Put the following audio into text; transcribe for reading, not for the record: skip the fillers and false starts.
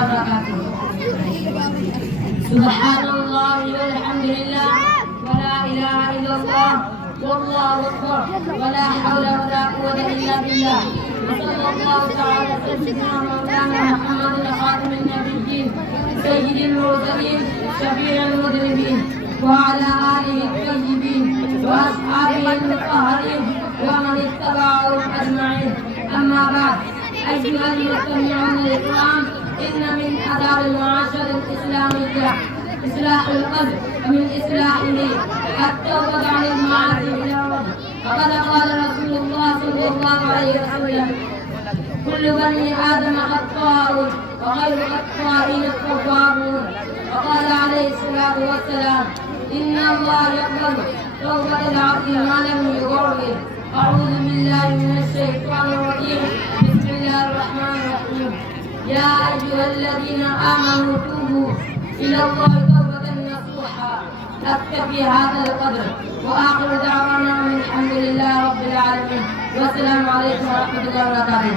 وبركاته. سبحان الله والحمد لله ولا إله إلا الله والله أكبر ولا حول ولا قوة إلا بالله. وصلى الله تعالى على سيدنا مولانا محمد خاتم النبيين سيد المرسلين شفيع المذنبين وعلى آله الطيبين وأصحابه المطهرين ومن اتبعهم أجمعين. أما بعد، أيها المستمعون الكرام، إن من آداب المعاشرة الإسلامية إصلاح القلب، ومن إصلاحه التوبة عن المعاصي إلى ربه. فقد قال رسول الله صلى الله عليه وسلم: كل بني آدم خطاء وخير الخطائين التوابون. وقال عليه الصلاة والسلام: إن الله يقبل توبة العبد ما لم يغرر. أعوذ بالله من الشيطان الرجيم. بسم الله الرحمن الرحيم. يا أيها الذين آمنوا توبوا إلى الله توبة نصوحا. أكتفي هذا القدر، وآخر دعوانا الحمد لله رب العالمين، والسلام عليكم ورحمة الله وبركاته.